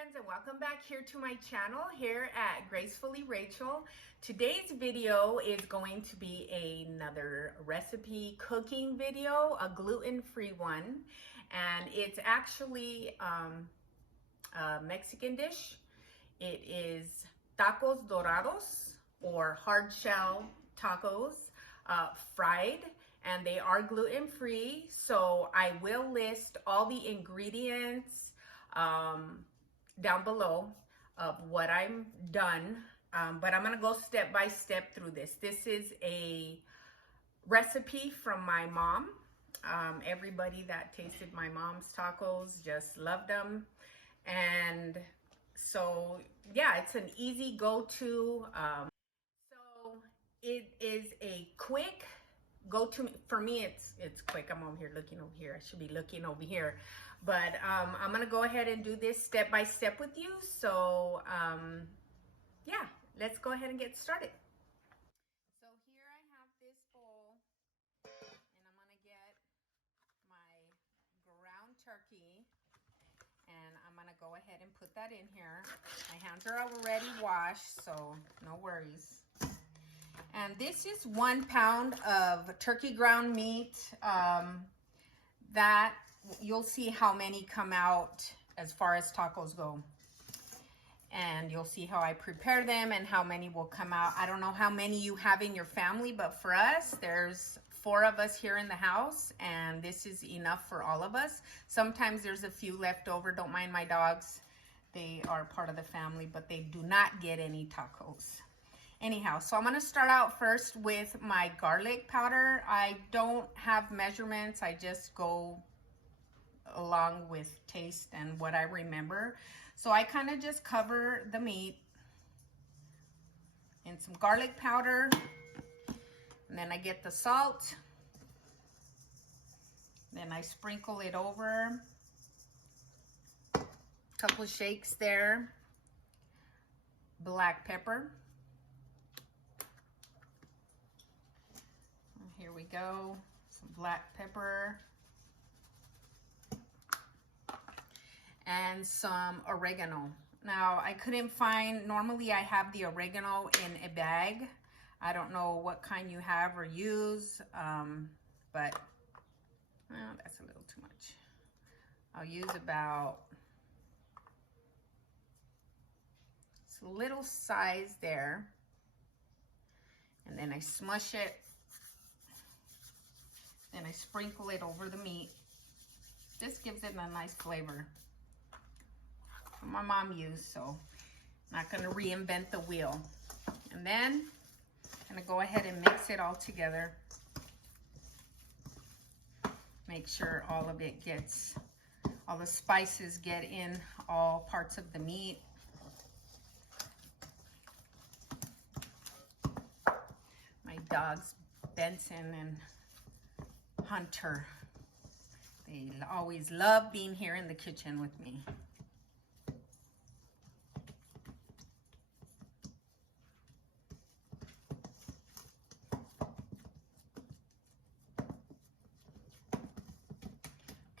friends, and welcome back here to my channel here at Gracefully Rachel. Today's video is going to be another recipe cooking video, a gluten-free one, and it's actually a Mexican dish. It is tacos dorados, or hard shell tacos, fried, and they are gluten-free. So I will list all the ingredients down below of what I'm done, but I'm gonna go step by step through this. This is a recipe from my mom. Everybody that tasted my mom's tacos just loved them, and so yeah, it's an easy go-to. So it is a quick go-to. For me, it's quick. I'm over here looking over here. I should be looking over here. But I'm gonna go ahead and do this step by step with you. So yeah, let's go ahead and get started. So here I have this bowl, and I'm gonna get my ground turkey, and I'm gonna go ahead and put that in here. My hands are already washed, so no worries. And this is 1 pound of turkey ground meat. That you'll see how many come out as far as tacos go. And you'll see how I prepare them and how many will come out. I don't know how many you have in your family, but for us, there's 4 of us here in the house, and this is enough for all of us. Sometimes there's a few left over. Don't mind my dogs. They are part of the family, but they do not get any tacos. Anyhow, so I'm gonna start out first with my garlic powder. I don't have measurements. I just go along with taste and what I remember. So I kind of just cover the meat in some garlic powder, and then I get the salt, then I sprinkle it over, a couple shakes there, black pepper. Here we go, some black pepper, and some oregano. Now, I couldn't find, normally I have the oregano in a bag. I don't know what kind you have or use, but well, that's a little too much. I'll use about, it's a little size there, and then I smush it. Then I sprinkle it over the meat. This gives it a nice flavor. My mom used, so I'm not gonna reinvent the wheel. And then I'm gonna go ahead and mix it all together. Make sure all of it gets, all the spices get in all parts of the meat. My dogs, Benson and Hunter, they always love being here in the kitchen with me.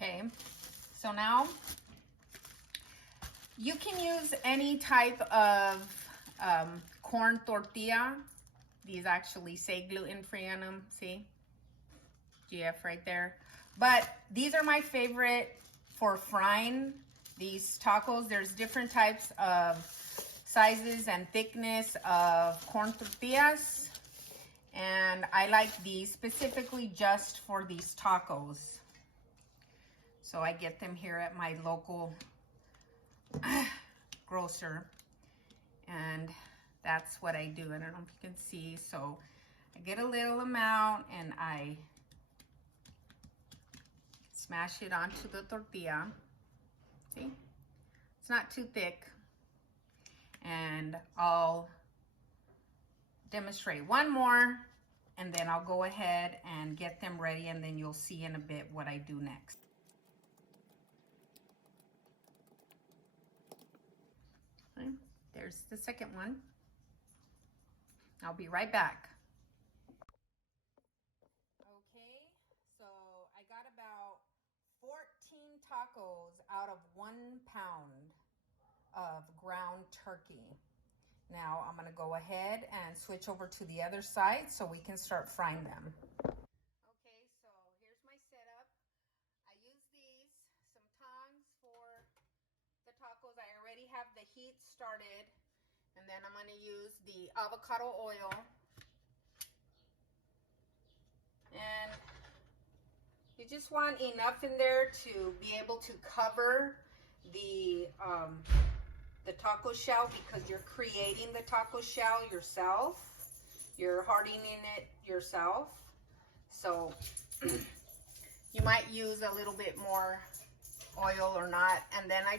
Okay, so now you can use any type of corn tortilla. These actually say gluten-free on them, see? GF right there. But these are my favorite for frying these tacos. There's different types of sizes and thickness of corn tortillas, and I like these specifically just for these tacos. So I get them here at my local grocer, and that's what I do. I don't know if you can see. So I get a little amount and I smash it onto the tortilla. See? It's not too thick. And I'll demonstrate one more, and then I'll go ahead and get them ready, and then you'll see in a bit what I do next. Okay, there's the second one. I'll be right back. Okay, so I got about 14 tacos out of 1 pound. of ground turkey. Now I'm gonna go ahead and switch over to the other side so we can start frying them. Okay, so here's my setup. I use some tongs for the tacos. I already have the heat started, and then I'm gonna use the avocado oil. And you just want enough in there to be able to cover the taco shell, because you're creating the taco shell yourself. You're hardening it yourself. So you might use a little bit more oil or not. And then I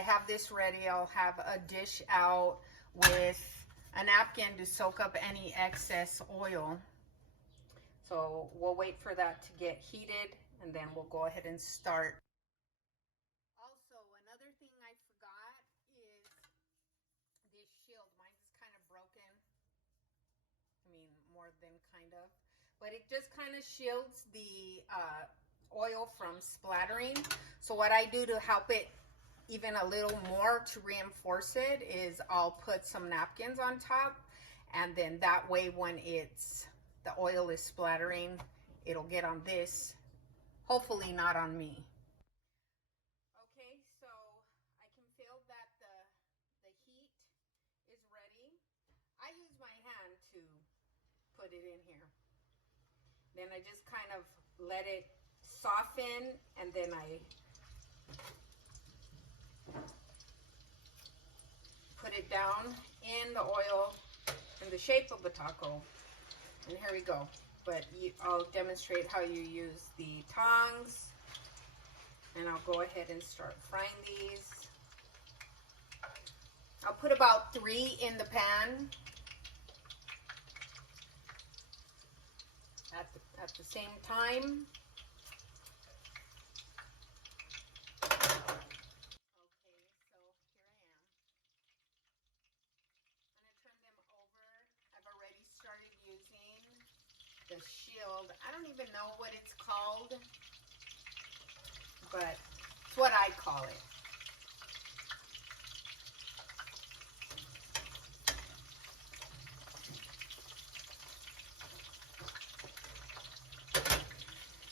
have this ready. I'll have a dish out with a napkin to soak up any excess oil. So we'll wait for that to get heated, and then we'll go ahead and start. Also, another thing I forgot is this shield. Mine is kind of broken. I mean, more than kind of. But it just kind of shields the oil from splattering. So what I do to help it even a little more, to reinforce it, is I'll put some napkins on top, and then that way when the oil is splattering, it'll get on this, hopefully not on me. Okay, so I can feel that the heat is ready. I use my hand to put it in here. Then I just kind of let it soften, and then I put it down in the oil in the shape of a taco. And here we go. But I'll demonstrate how you use the tongs. And I'll go ahead and start frying these. I'll put about 3 in the pan at the same time. The shield. I don't even know what it's called, but it's what I call it.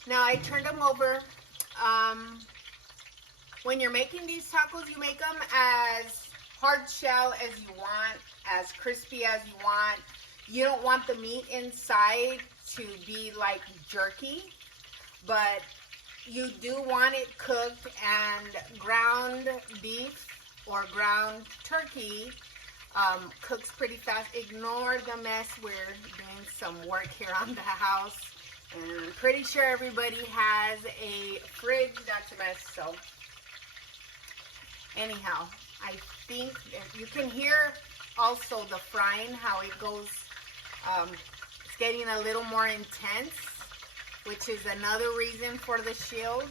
Now I turned them over. When you're making these tacos, you make them as hard shell as you want, as crispy as you want. You don't want the meat inside to be like jerky, but you do want it cooked. And ground beef or ground turkey cooks pretty fast. Ignore the mess. We're doing some work here on the house, and I'm pretty sure everybody has a fridge that's a mess. So anyhow, I think you can hear also the frying, how it goes. It's getting a little more intense, which is another reason for the shield.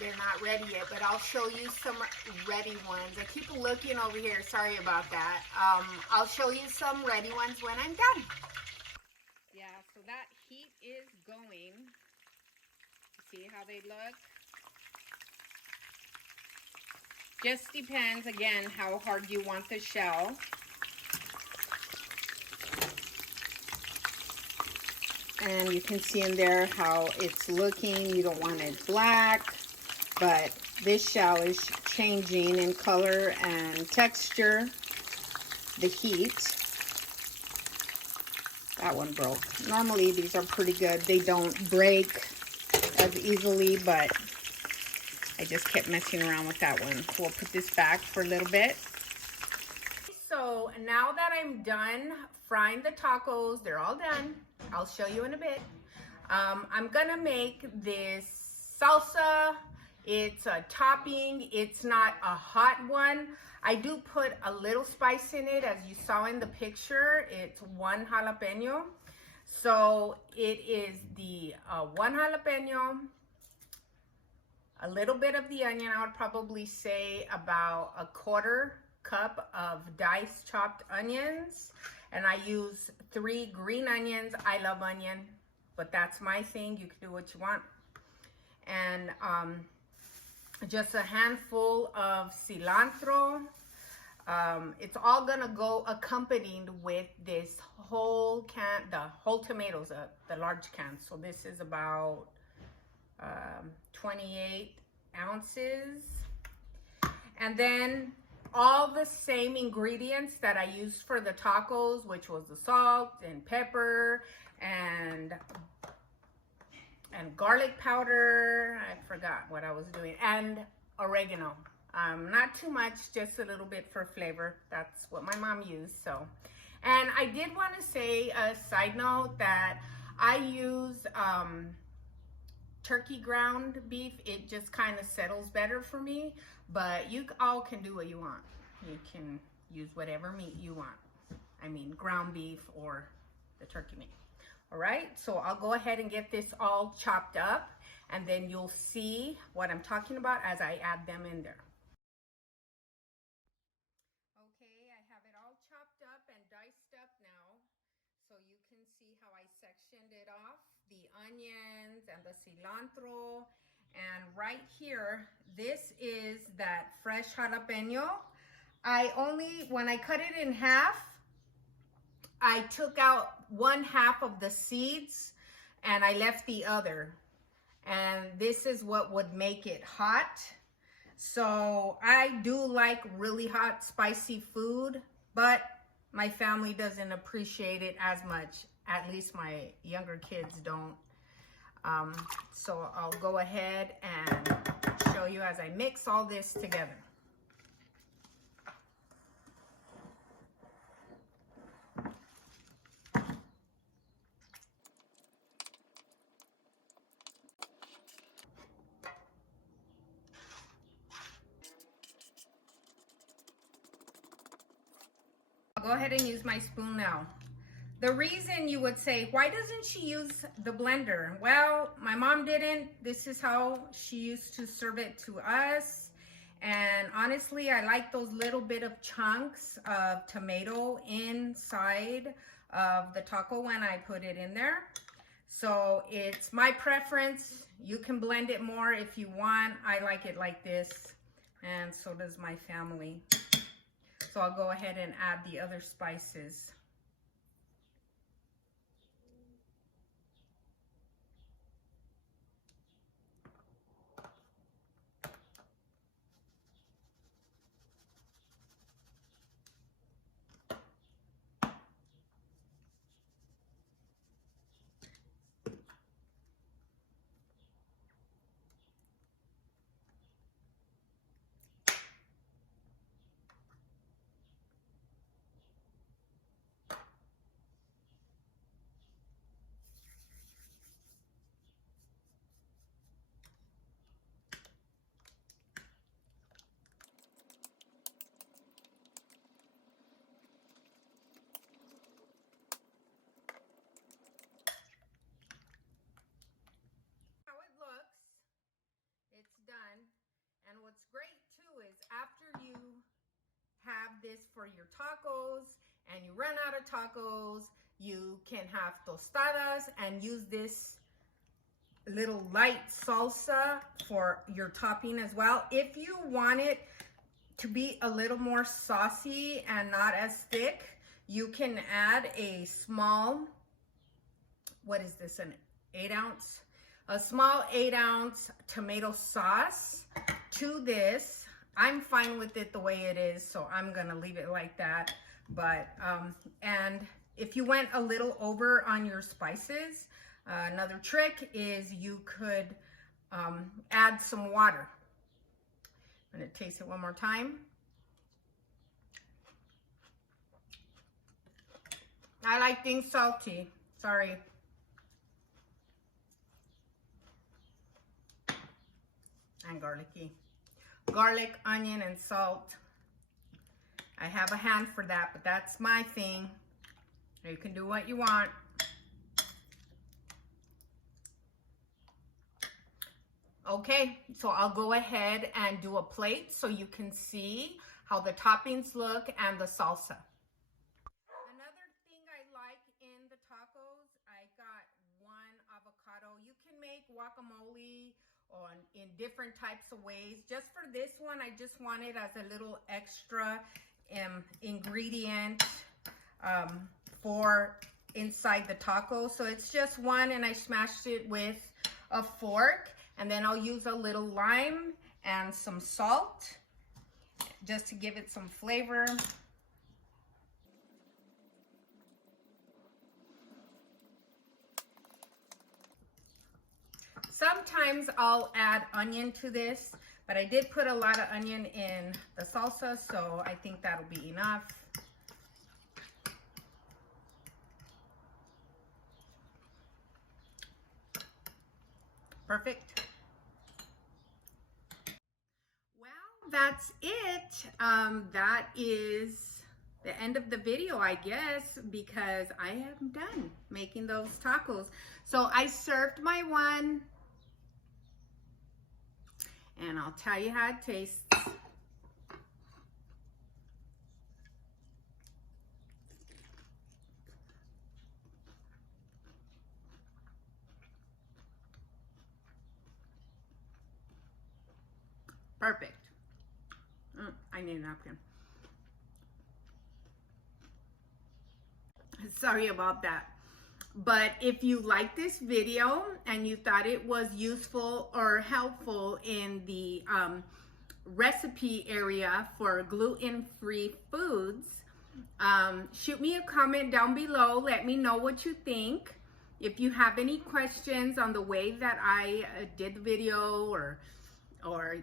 They're not ready yet, but I'll show you some ready ones. I keep looking over here. Sorry about that. I'll show you some ready ones when I'm done. Yeah, so that heat is going. See how they look? Just depends, again, how hard you want the shell. And you can see in there how it's looking. You don't want it black, but this shell is changing in color and texture. The heat. That one broke. Normally these are pretty good. They don't break as easily, but I just kept messing around with that one. So we'll put this back for a little bit. So now that I'm done frying the tacos, they're all done. I'll show you in a bit. I'm gonna make this salsa. It's a topping. It's not a hot one. I do put a little spice in it, as you saw in the picture. It's 1 jalapeño. So it is the 1 jalapeno, a little bit of the onion. I would probably say about a 1/4 cup of diced chopped onions. And I use 3 green onions. I love onion, but that's my thing. You can do what you want. And just a handful of cilantro. It's all gonna go accompanied with this whole can, the whole tomatoes, the large can. So this is about 28 ounces. And then all the same ingredients that I used for the tacos, which was the salt and pepper and garlic powder. I forgot what I was doing. And oregano. Not too much, just a little bit for flavor. That's what my mom used. So, and I did want to say a side note that I use turkey ground beef. It just kind of settles better for me, but you all can do what you want. You can use whatever meat you want. I mean, ground beef or the turkey meat. All right, so I'll go ahead and get this all chopped up, and then you'll see what I'm talking about as I add them in there. Okay, I have it all chopped up and diced up now, so you can see how I sectioned it off, the onions and the cilantro. And right here, this is that fresh jalapeño. When I cut it in half, I took out 1/2 of the seeds and I left the other. And this is what would make it hot. So I do like really hot, spicy food, but my family doesn't appreciate it as much. At least my younger kids don't. So I'll go ahead and show you as I mix all this together. I'll go ahead and use my spoon now. The reason you would say, why doesn't she use the blender? Well, my mom didn't. This is how she used to serve it to us. And honestly, I like those little bit of chunks of tomato inside of the taco when I put it in there. So it's my preference. You can blend it more if you want. I like it like this, and so does my family. So I'll go ahead and add the other spices. Done. And what's great too is after you have this for your tacos and you run out of tacos, you can have tostadas and use this little light salsa for your topping as well. If you want it to be a little more saucy and not as thick, you can add a small, what is this, an 8-ounce? A small 8-ounce tomato sauce to this. I'm fine with it the way it is, so I'm gonna leave it like that. But, and if you went a little over on your spices, another trick is you could add some water. I'm gonna taste it one more time. I like things salty, sorry. And garlicky. Garlic, onion, and salt. I have a hand for that, but that's my thing. You can do what you want. Okay, so I'll go ahead and do a plate so you can see how the toppings look and the salsa. Another thing I like in the tacos, I got one avocado. You can make guacamole in different types of ways. Just for this one, I just want it as a little extra ingredient for inside the taco. So it's just one, and I smashed it with a fork, and then I'll use a little lime and some salt just to give it some flavor. Sometimes I'll add onion to this, but I did put a lot of onion in the salsa, so I think that'll be enough. Perfect. Well, that's it. That is the end of the video, I guess, because I am done making those tacos. So I served my one, and I'll tell you how it tastes. Perfect. I need a napkin. Sorry about that. But if you like this video and you thought it was useful or helpful in the recipe area for gluten-free foods, shoot me a comment down below. Let me know what you think. If you have any questions on the way that I did the video, or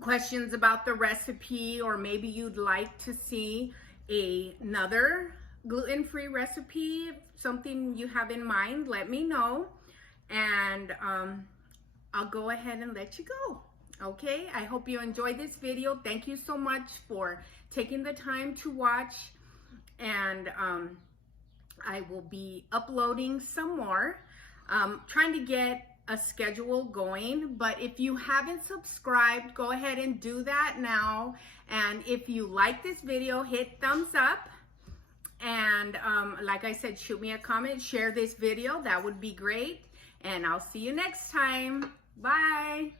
questions about the recipe, or maybe you'd like to see another gluten-free recipe, something you have in mind, let me know, and I'll go ahead and let you go. Okay, I hope you enjoyed this video. Thank you so much for taking the time to watch, and I will be uploading some more. Trying to get a schedule going, but if you haven't subscribed, go ahead and do that now. And if you like this video, hit thumbs up, and like I said, shoot me a comment, share this video, that would be great, and I'll see you next time. Bye.